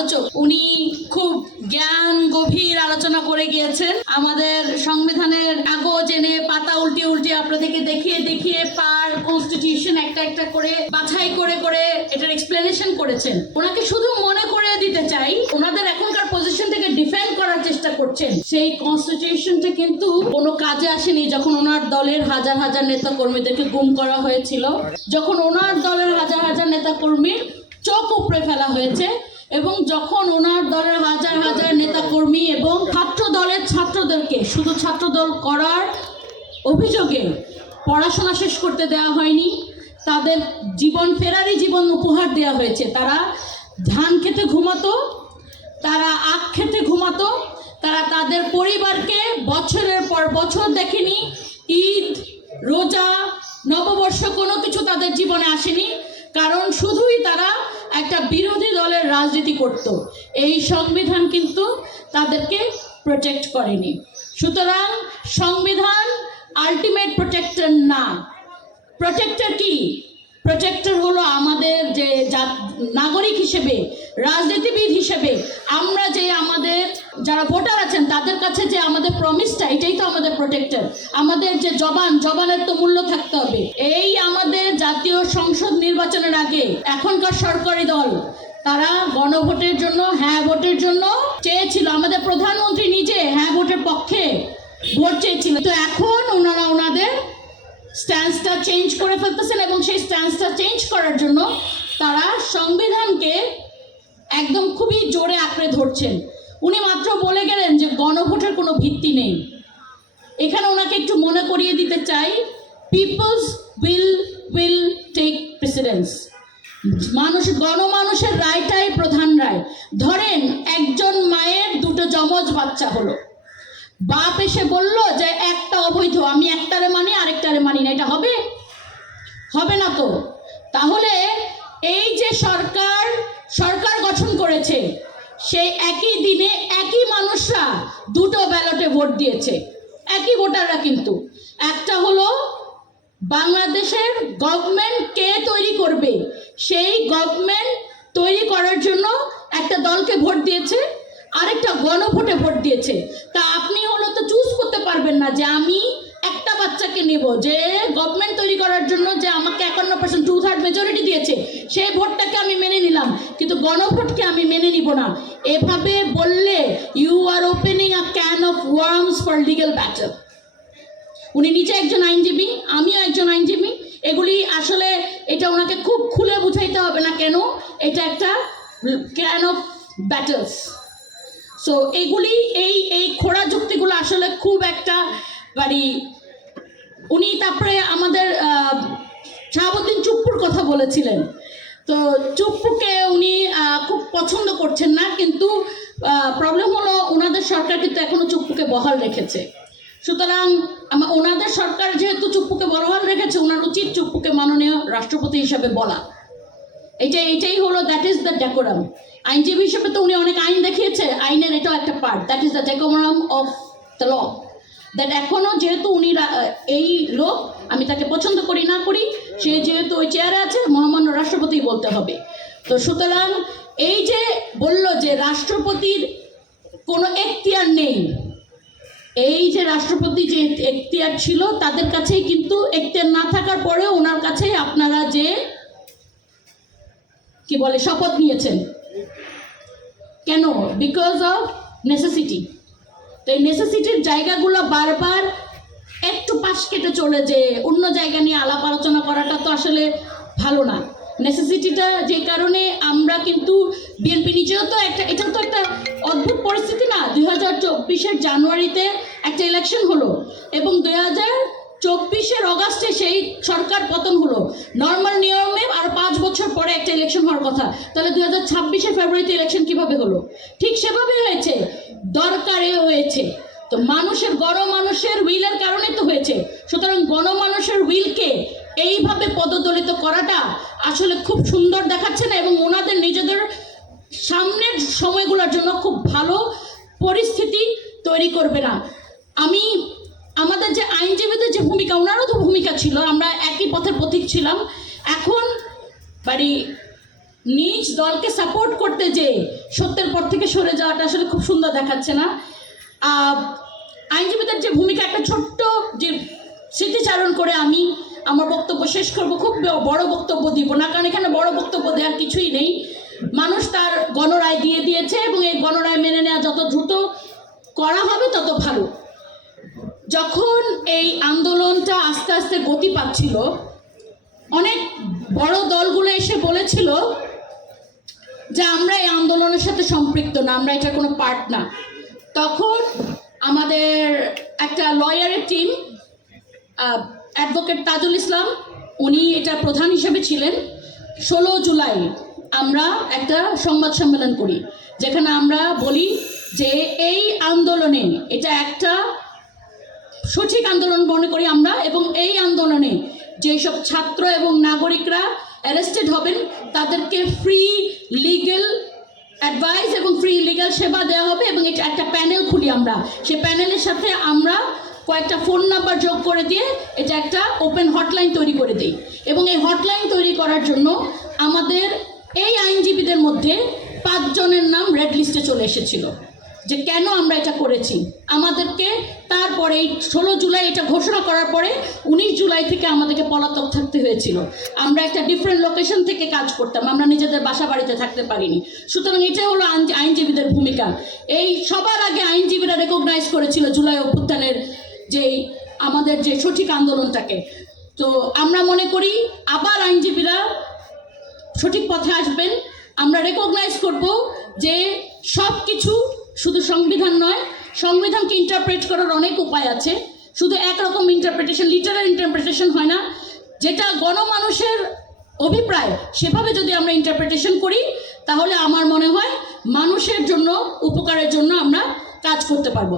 আলোচক উনি খুব জ্ঞান গভীর আলোচনা করে গিয়েছেন। আমাদের সংবিধানের কাগজ এনে পাতা উল্টে উল্টে আপনাদেরকে দেখিয়ে দেখিয়ে পার কনস্টিটিউশন একটা একটা করে বাছাই করে করে এটার এক্সপ্লেনেশন করেছেন। ওনাকে শুধু মনে করে দিতে চাই, ওনাদের এখনকার পজিশন থেকে ডিফেন্ড করার চেষ্টা করছেন। সেই কনস্টিটিউশনটা কিন্তু কোনো কাজে আসেনি যখন ওনার দলের হাজার হাজার নেতা কর্মীদেরকে গুম করা হয়েছিল, যখন ওনার দলের হাজার হাজার নেতা কর্মীর চোখ উপড়ে ফেলা হয়েছে, এবং যখন ওনার দলের হাজার হাজার নেতা কর্মী এবং ছাত্র দলের ছাত্রদেরকে শুধু ছাত্র দল করার অভিযোগে পড়াশোনা শেষ করতে দেওয়া হয়নি, তাদের জীবন ফেরারি জীবন উপহার দেওয়া হয়েছে। তারা ধান খেতে ঘুমাতো, তারা আখ খেতে ঘুমাতো, তারা তাদের পরিবারকে বছরের পর বছর দেখেনি। ঈদ, রোজা, নববর্ষ কোনো কিছু তাদের জীবনে আসেনি, কারণ শুধুই তারা একটা বিরোধী দলের রাজনীতি করত। এই সংবিধান কিন্তু তাদেরকে প্রোটেক্ট করেনি। সুতরাং সংবিধান আলটিমেট প্রোটেক্টর না। প্রোটেক্টর কি? প্রোটেক্টর হলো আমাদের যে নাগরিক হিসেবে, রাজনীতিবিদ হিসেবে আমরা যে আমাদের যারা ভোটার আছেন তাদের কাছে যে আমাদের প্রমিসটা, এটাই তো আমাদের প্রোটেক্টর। আমাদের যে জবানের তো মূল্য থাকতে হবে। এই আমাদের জাতীয় সংসদ নির্বাচনের আগে এখনকার সরকারি দল তারা গণভোটের জন্য, হ্যাঁ ভোটের জন্য চেয়েছিল। আমাদের প্রধানমন্ত্রী নিজে হ্যাঁ ভোটের পক্ষে ভোট চেয়েছিল। তো এখন ওনারা ওনাদের স্ট্যান্সটা চেঞ্জ করে ফেলতেছেন, এবং সেই স্ট্যান্সটা চেঞ্জ করার জন্য তারা সংবিধানকে একদম খুবই জোরে আঁকড়ে ধরছেন। উনি মাত্র বলে গেলেন যে গণভোটের কোনো ভিত্তি নেই। এখানে ওনাকে একটু মনে করিয়ে দিতে চাই, পিপলস উইল টেক প্রেসিডেন্স। গণমানুষের রায়টাই প্রধান রায়। ধরেন একজন মায়ের দুটো যমজ বাচ্চা হলো, বাপ এসে বলল যে একটা অবৈধ, আমি একটারে মানি আরেকটারে মানি না, এটা হবে? হবে না তো। তাহলে এই যে সরকার গঠন করেছে, সেই একই দিনে একই মানুষরা দুটো ব্যালটে ভোট দিয়েছে, একই ভোটাররা। কিন্তু একটা হলো বাংলাদেশের গভর্নমেন্ট কে তৈরি করবে, সেই গভর্নমেন্ট তৈরি করার জন্য একটা দলকে ভোট দিয়েছে, আরেকটা গণভোটে ভোট দিয়েছে। তা আপনি হলো তো চুজ করতে পারবেন না যে আমি একটা বাচ্চাকে নেব, যে গভর্নমেন্ট তৈরি করার জন্য যে আমাকে 51% 2/3 মেজরিটি দিয়েছে, সেই ভোটটাকে আমি মেনে নিলাম, কিন্তু গণভোটকে আমি মেনে নিব না। এভাবে বললে you are opening a can of worms for legal battle. উনি নিজে একজন আইনজীবী, আমিও একজন আইনজীবী। এগুলি আসলে এটা ওনাকে খুব খুলে বুঝাইতে হবে না কেন এটা একটা ক্যান অফ ব্যাটলস। সো এগুলি এই খোড়া যুক্তিগুলো আসলে খুব একটা উনি তারপরে আমাদের শাহাবুদ্দিন চুপ্পুর কথা বলেছিলেন। তো চুপ্পুকে উনি খুব পছন্দ করছেন না, কিন্তু প্রবলেম হলো ওনাদের সরকার কিন্তু এখনো চুপ্পুকে বহাল রেখেছে। সুতরাং ওনাদের সরকার যেহেতু চুপ্পুকে বহাল রেখেছে, ওনার উচিত চুপ্পুকে মাননীয় রাষ্ট্রপতি হিসাবে বলা। এটাই হলো, দ্যাট ইজ দ্য ডেকোরাম। আইনজীবী হিসেবে তো উনি অনেক আইন দেখিয়েছে, আইনের এটাও একটা part, that is the decorum of the law. That এখনও যেহেতু উনি এই লোক, আমি তাকে পছন্দ করি না করি, সে যেহেতু ওই চেয়ারে আছে, মহামান্য রাষ্ট্রপতি বলতে হবে। তো সুতরাং এই যে বলল যে রাষ্ট্রপতির কোনো এখতিয়ার নেই, এই যে রাষ্ট্রপতি যে এখতিয়ার ছিল তাদের কাছেই কিন্তু এখতিয়ার না থাকার পরেও ওনার কাছে আপনারা যে কি বলে শপথ নিয়েছেন, কেন? Because of necessity. তো এই নেসেসিটির জায়গাগুলো বারবার একটু পাশ কেটে চলে যে অন্য জায়গা নিয়ে আলাপ আলোচনা করাটা তো আসলে ভালো না। নেসেসিটিটা যে কারণে আমরা কিন্তু বিএনপি নিজেও তো এটা তো একটা অদ্ভুত পরিস্থিতি না। 2024-এর জানুয়ারিতে একটা ইলেকশন হলো এবং 2024-এর অগাস্টে সেই সরকার পতন হলো। নর্মাল নিয়মে আর 5 বছর পরে একটা ইলেকশন হওয়ার কথা, তাহলে 2026-এর ফেব্রুয়ারিতে ইলেকশন কিভাবে হলো? ঠিক সেভাবেই হয়েছে, দরকারে হয়েছে। তো গণমানুষের উইলের কারণে তো হয়েছে। সুতরাং গণমানুষের উইলকে এইভাবে পদদলিত করাটা আসলে খুব সুন্দর দেখাচ্ছে না, এবং ওনাদের নিজেদের সামনের সময়গুলোর জন্য খুব ভালো পরিস্থিতি তৈরি করবে না। আমাদের যে আইনজীবীদের যে ভূমিকা, ওনারও তো ভূমিকা ছিল, আমরা একই পথের পথিক ছিলাম। এখন নিজ দলকে সাপোর্ট করতে যে সত্যের পর থেকে সরে যাওয়াটা আসলে খুব সুন্দর দেখাচ্ছে না। আইনজীবীদের যে ভূমিকা, একটা ছোট্ট যে স্মৃতিচারণ করে আমি আমার বক্তব্য শেষ করব। খুব বড় বক্তব্য দিব না, কারণ এখানে বড় বক্তব্য দেওয়ার কিছুই নেই। মানুষ তার গণরায় দিয়ে দিয়েছে এবং এই গণরায় মেনে নেওয়া যত দ্রুত করা হবে তত ভালো। যখন এই আন্দোলনটা আস্তে আস্তে গতি পাচ্ছিল, অনেক বড় দলগুলো এসে বলেছিল যে আমরা এই আন্দোলনের সাথে সম্পৃক্ত না, আমরা এটার কোনো পার্ট না। তখন আমাদের একটা লয়ারের টিম, অ্যাডভোকেট তাজুল ইসলাম, উনি এটার প্রধান হিসেবে ছিলেন। 16 জুলাই আমরা একটা সংবাদ সম্মেলন করি, যেখানে আমরা বলি যে এই আন্দোলনে এটা একটা সঠিক আন্দোলন মনে করি আমরা, এবং এই আন্দোলনে যেসব ছাত্র এবং নাগরিকরা অ্যারেস্টেড হবেন তাদেরকে ফ্রি লিগ্যাল অ্যাডভাইস এবং ফ্রি লিগ্যাল সেবা দেওয়া হবে। এবং এটা একটা প্যানেল খুলি আমরা, সেই প্যানেলের সাথে আমরা কয়েকটা ফোন নাম্বার যোগ করে দিয়ে এটা একটা ওপেন হটলাইন তৈরি করে দিই। এবং এই হটলাইন তৈরি করার জন্য আমাদের এই আইনজীবীদের মধ্যে 5 জনের নাম রেড লিস্টে চলে এসেছিল। যে কেন আমরা এটা করেছি, আমাদেরকে তারপরে এই 16 জুলাই এটা ঘোষণা করার পরে 19 জুলাই থেকে আমাদেরকে পলাতক থাকতে হয়েছিল। আমরা একটা ডিফারেন্ট লোকেশন থেকে কাজ করতাম, আমরা নিজেদের বাসা বাড়িতে থাকতে পারিনি। সুতরাং এটা হলো আইনজীবীদের ভূমিকা। এই সবার আগে আইনজীবীরা রেকগনাইজ করেছিল জুলাই অভ্যুত্থানের যেই আমাদের যে সঠিক আন্দোলনটাকে। তো আমরা মনে করি আবার আইনজীবীরা সঠিক পথে আসবেন। আমরা রেকগনাইজ করব যে সব কিছু শুধু সংবিধান নয়, সংবিধানকে ইন্টারপ্রেট করার অনেক উপায় আছে। শুধু একরকম ইন্টারপ্রিটেশন, লিটারাল ইন্টারপ্রিটেশন হয় না। যেটা গণমানুষের অভিপ্রায় সেভাবে যদি আমরা ইন্টারপ্রিটেশন করি, তাহলে আমার মনে হয় মানুষের জন্য, উপকারের জন্য আমরা কাজ করতে পারবো।